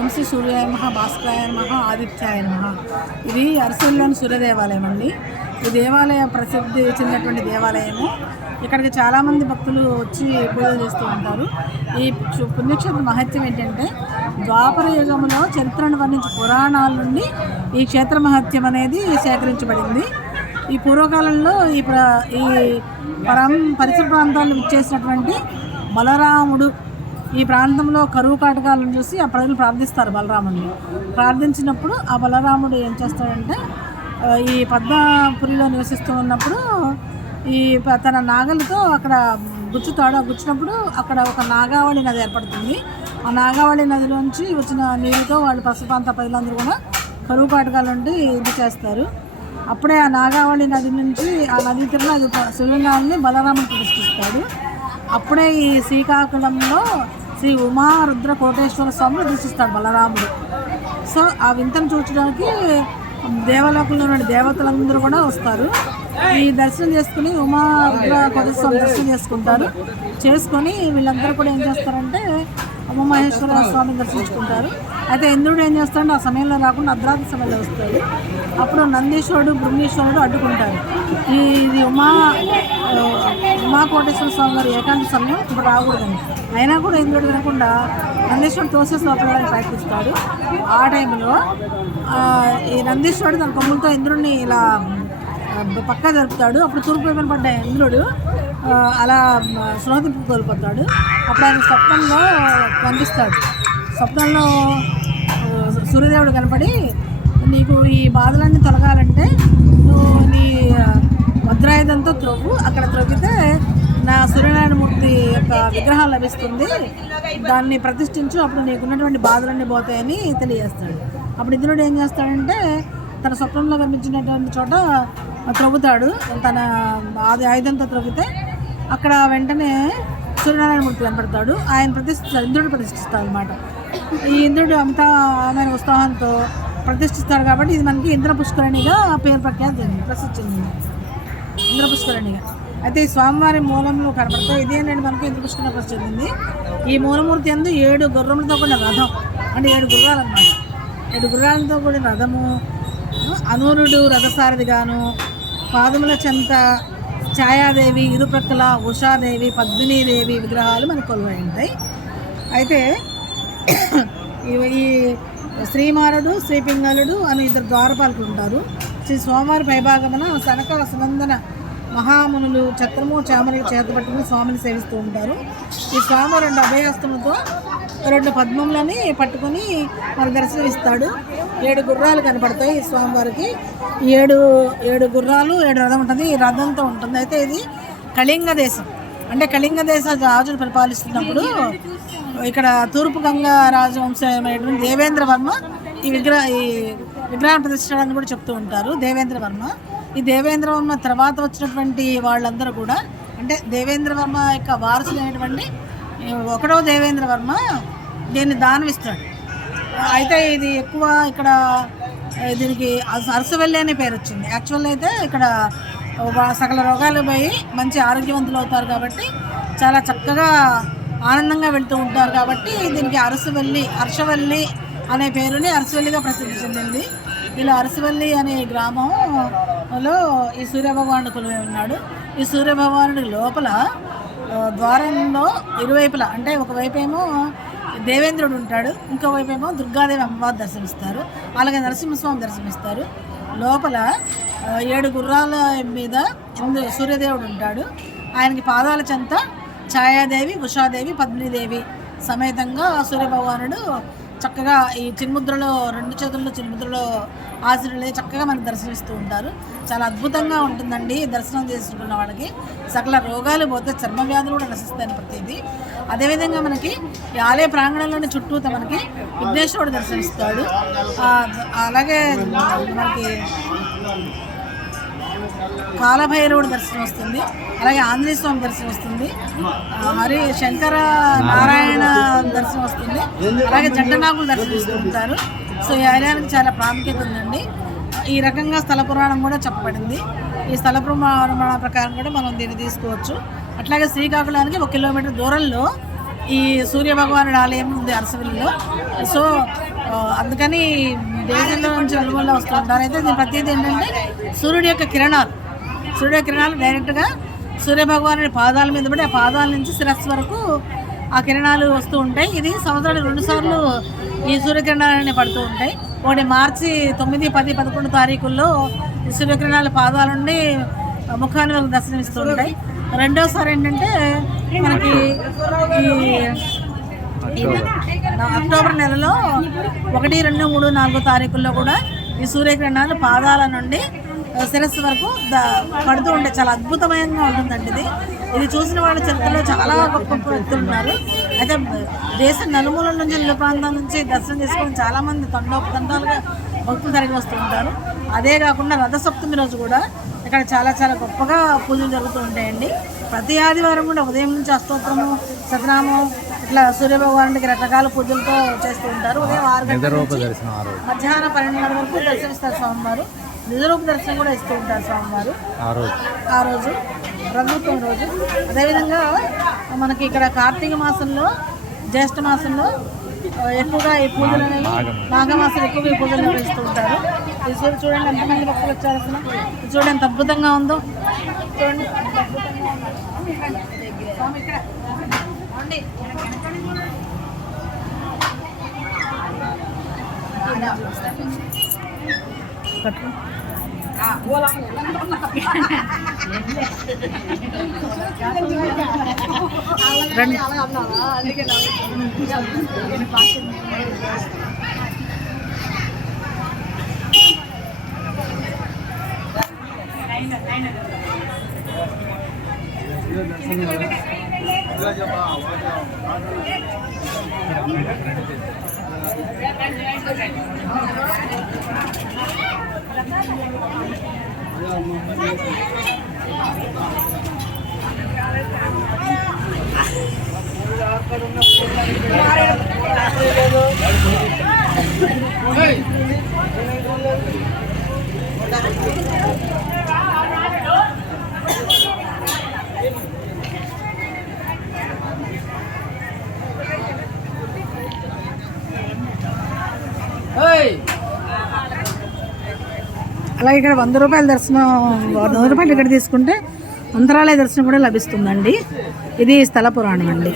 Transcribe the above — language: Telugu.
ఓం శ్రీ సూర్యాయ నమః, భాస్కరాయ నమః, ఆదిత్యాయ నమః. ఇది అరసల్లోని సూర్య దేవాలయం అండి. ఈ దేవాలయం ప్రసిద్ధి చెందినటువంటి దేవాలయము. ఇక్కడికి చాలామంది భక్తులు వచ్చి పూజలు చేస్తూ ఉంటారు. ఈ పుణ్యక్షేత్ర మహత్యం ఏంటంటే, ద్వాపర యుగంలో చరిత్రను వర్ణించే పురాణాల నుండి ఈ క్షేత్ర మహత్యం అనేది సేకరించబడింది. ఈ పూర్వకాలంలో ఈ పరిసర ప్రాంతాల్లో విచ్చేసినటువంటి బలరాముడు ఈ ప్రాంతంలో కరువు కాటకాలను చూసి ఆ ప్రజలు ప్రార్థిస్తారు. బలరాముడిని ప్రార్థించినప్పుడు ఆ బలరాముడు ఏం చేస్తాడంటే, ఈ పద్మపురిలో నివసిస్తూ ఉన్నప్పుడు తన నాగలతో అక్కడ గుచ్చుతాడు. ఆ గుచ్చినప్పుడు అక్కడ ఒక నాగావళి నది ఏర్పడుతుంది. ఆ నాగావళి నదిలోంచి వచ్చిన నీరుతో వాళ్ళు పసుపాంత ప్రజలందరూ కూడా కరువు కాటకాల నుండి ఇది చేస్తారు. అప్పుడే ఆ నాగావళి నది నుంచి ఆ నదీ తీరంలో అది శివలింగాన్ని బలరాముడు ప్రతిష్ఠిస్తాడు. అప్పుడే ఈ శ్రీకాకుళంలో శ్రీ ఉమారుద్ర కోటేశ్వర స్వామిని దర్శిస్తాడు బలరాముడు. సో ఆ వింతను చూడడానికి దేవలోకంలో ఉన్న దేవతలందరూ కూడా వస్తారు. ఈ దర్శనం చేసుకుని ఉమారుద్ర కోటేశ్వర స్వామి దర్శనం చేసుకొని వీళ్ళందరూ కూడా ఏం చేస్తారంటే ఉమామహేశ్వర స్వామిని దర్శించుకుంటారు. అయితే ఇంద్రుడు ఏం చేస్తాడంటే ఆ సమయంలో రాకుండా అర్ధరాత్రి సమయంలో వస్తాడు. అప్పుడు నందీశ్వరుడు బృహదీశ్వరుడు అడ్డుకుంటారు. ఇది ఉమా కోటేశ్వర స్వామి గారు ఏకాంత సమయం ఇప్పుడు రాకూడదని. అయినా కూడా ఇంద్రుడు వినకుండా నందీశ్వరుడు తోసేసి లోపలడానికి ప్రయత్నిస్తాడు. ఆ టైంలో ఈ నందీశ్వరుడు తన కొమ్ములతో ఇంద్రుడిని ఇలా పక్కా జరుపుతాడు. అప్పుడు తూర్పు వైపున పడ్డ ఇంద్రుడు అలా స్పృహతింపు కోల్పోతాడు. అప్పుడు ఆయన స్వప్నంలో కనిపిస్తాడు. స్వప్నంలో సూర్యదేవుడు కనపడి, నీకు ఈ బాధలన్నీ తొలగాలంటే నువ్వు నీ వజ్రాయుధంతో త్రొవ్వు, అక్కడ త్రొవ్వితే నా సూర్యనారాయణమూర్తి యొక్క విగ్రహం లభిస్తుంది, దాన్ని ప్రతిష్ఠించు, అప్పుడు నీకున్నటువంటి బాధలన్నీ పోతాయని తెలియజేస్తాడు. అప్పుడు ఇంద్రుడు ఏం చేస్తాడంటే తన స్వప్నంలో కనిపించినటువంటి చోట త్రవ్వుతాడు. తన ఆయుధంతో త్రవ్వితే అక్కడ వెంటనే సూర్యనారాయణమూర్తి కనపడతాడు. ఆయన ఇంద్రుడు ప్రతిష్ఠిస్తాడు అనమాట. ఈ ఇంద్రుడు అంతా ఆమె ఉత్సాహంతో ప్రతిష్ఠిస్తాడు కాబట్టి ఇది మనకి ఇంద్ర పుష్కరిణిగా పేరు ప్రఖ్యాతి ప్రసిద్ధి చెందింది. ఇంద్ర పుష్కరిణిగా. అయితే ఈ స్వామివారి మూలంలో కనపడతాయి. ఇదేంటంటే మనకి ఇంద్ర పుష్కరిణి ప్రసిద్ధి చెందింది. ఈ మూలమూర్తి అందు 7 గుర్రములతో కూడిన రథం, అంటే 7 గుర్రాలు అన్నమాట. 7 గుర్రాలతో కూడిన రథము, అనూరుడు రథసారథిగాను, పాదముల చెంత ఛాయాదేవి, ఇరుప్రక్కల ఉషాదేవి, పద్మినీదేవి విగ్రహాలు మనకు కొలువై ఉంటాయి. అయితే ఈ శ్రీమారుడు, శ్రీపింగళుడు అని 2 ద్వారపాలకులు ఉంటారు. శ్రీ స్వామివారి పైభాగమున సనక సునందన మహామునులు చక్రము చామరి చేతపట్టుకుని స్వామిని సేవిస్తూ ఉంటారు. ఈ స్వామి 2 అభయహస్తములతో 2 పద్మములని పట్టుకొని మనకు దర్శనమిస్తాడు. 7 గుర్రాలు కనపడతాయి ఈ స్వామివారికి. 7 గుర్రాలు, 7 రథం ఉంటుంది. ఈ రథంతో ఉంటుంది. అయితే ఇది కళింగ దేశం, అంటే కళింగ దేశ రాజును పరిపాలిస్తున్నప్పుడు ఇక్కడ తూర్పు గంగా రాజవంశమైనటువంటి దేవేంద్ర వర్మ ఈ విగ్రహాన్ని ప్రతిష్ఠించడాన్ని కూడా చెప్తూ ఉంటారు. దేవేంద్ర వర్మ. ఈ దేవేంద్ర వర్మ తర్వాత వచ్చినటువంటి వాళ్ళందరూ కూడా, అంటే దేవేంద్ర వర్మ యొక్క వారసులైనటువంటి 1వ దేవేంద్ర వర్మ దీన్ని దానం ఇస్తాడు. అయితే ఇది ఎక్కువ ఇక్కడ దీనికి అరసవల్లి అనే పేరు వచ్చింది. యాక్చువల్ అయితే ఇక్కడ సకల రోగాలు పోయి మంచి ఆరోగ్యవంతులు అవుతారు కాబట్టి చాలా చక్కగా ఆనందంగా వెళ్తూ ఉంటారు కాబట్టి దీనికి అరసవల్లి అనే పేరుని అరసవల్లిగా ప్రసిద్ధి చెందింది. ఇలా అరసవల్లి అనే గ్రామంలో ఈ సూర్యభగవానుడు కొలువై ఉన్నాడు. ఈ సూర్యభగవానుడి లోపల ద్వారంలో ఇరువైపులా, అంటే ఒకవైపేమో దేవేంద్రుడు ఉంటాడు, ఇంకోవైపేమో దుర్గాదేవి అమ్మవారు దర్శనమిస్తారు, అలాగే నరసింహస్వామి దర్శనమిస్తారు. లోపల 7 గుర్రాల మీద సూర్యదేవుడు ఉంటాడు. ఆయనకి పాదాల చెంత ఛాయాదేవి, ఉషాదేవి, పద్మినీదేవి సమేతంగా సూర్యభగవానుడు చక్కగా ఈ చిన్ముద్రలో 2 చేతుల్లో చిన్ముద్రలో ఆశీర్వలే చక్కగా మనకు దర్శనమిస్తూ ఉంటారు. చాలా అద్భుతంగా ఉంటుందండి దర్శనం చేసుకున్న వాళ్ళకి. సకల రోగాలు పోతే, చర్మ వ్యాధులు కూడా నశిస్తాయని ప్రతిదీ. అదేవిధంగా మనకి ఈ ఆలయ ప్రాంగణంలోని చుట్టూత మనకి విఘ్నేశ్వరుడు దర్శనమిస్తాడు. అలాగే మనకి కాలభైరవుడు దర్శనం వస్తుంది, అలాగే ఆంజనేయ స్వామి దర్శనం వస్తుంది, మరి శంకర నారాయణ దర్శనం వస్తుంది, అలాగే జంటనాగులు దర్శనమిస్తూ ఉంటారు. సో ఈ ఆలయానికి చాలా ప్రాముఖ్యత ఉందండి. ఈ రకంగా స్థల పురాణం కూడా చెప్పబడింది. ఈ స్థల పురాణ ప్రకారం కూడా మనం దీన్ని తీసుకోవచ్చు. అట్లాగే శ్రీకాకుళానికి 1 కిలోమీటర్ దూరంలో ఈ సూర్య భగవానుడి ఆలయం ఉంది అరసవల్లిలో. సో అందుకని దేశంలో నుంచి వెలువల్ల వస్తూ ఉంటారు. అయితే దీని ప్రత్యేకత ఏంటంటే సూర్యుడి యొక్క కిరణాలు డైరెక్ట్గా సూర్యభగవానుడి పాదాల మీద పడి ఆ పాదాల నుంచి శిరస్సు వరకు ఆ కిరణాలు వస్తూ ఉంటాయి. ఇది సంవత్సరానికి 2 సార్లు ఈ సూర్యకిరణాలన్నీ పడుతూ ఉంటాయి. ఒకటి మార్చి 9, 10, 11 తారీఖుల్లో ఈ సూర్యకిరణాలు పాదాల నుండి ముఖాన్ని వాళ్ళకి దర్శనమిస్తూ ఉంటాయి. రెండోసారి ఏంటంటే మనకి ఈ అక్టోబర్ నెలలో 1, 2, 3, 4 తారీఖుల్లో కూడా ఈ సూర్యకిరణాలు పాదాల నుండి శిరస్సు వరకు పడుతూ ఉంటాయి. చాలా అద్భుతమైనగా ఉంటుందండి ఇది చూసిన వాళ్ళ చరిత్రలో చాలా గొప్ప వ్యక్తులు ఉన్నారు. అయితే దేశం నలుమూలల నుంచి ఇళ్ళ ప్రాంతాల నుంచి దర్శనం చేసుకొని చాలామంది తండాలుగా భక్తులు తరలి వస్తూ ఉంటారు. అదే కాకుండా రథసప్తమి రోజు కూడా ఇక్కడ చాలా చాలా గొప్పగా పూజలు జరుగుతూ ఉంటాయండి. ప్రతి ఆదివారం కూడా ఉదయం నుంచి అష్టోత్తరము, సతనామం, ఇట్లా సూర్యభగవానుడికి రకరకాల పూజలతో చేస్తూ ఉంటారు. ఉదయం 6 గంటల నుంచి మధ్యాహ్నం 12 వరకు దర్శనమిస్తారు స్వామివారు. నిజరూప దర్శనం కూడా ఇస్తూ ఉంటారు స్వామివారు ఆ రోజు రథోత్సవం రోజు. అదేవిధంగా మనకి ఇక్కడ కార్తీక మాసంలో, జ్యేష్ఠ మాసంలో ఎక్కువగా ఈ పూజలు అనేవి, మాఘమాసం ఎక్కువగా ఈ పూజలు నిర్వహిస్తూ ఉంటారు. ఈ చూడండి ఎంతమంది భక్తులు వచ్చారు అసలు. చూడండి ఎంత అద్భుతంగా ఉందో చూడండి. స్వామి ఇక్కడ అలాగే ఇక్కడ 100 రూపాయల దర్శనం, 100 రూపాయలు ఇక్కడ తీసుకుంటే అంతరాలయ దర్శనం కూడా లభిస్తుందండి. ఇది స్థల పురాణం అండి.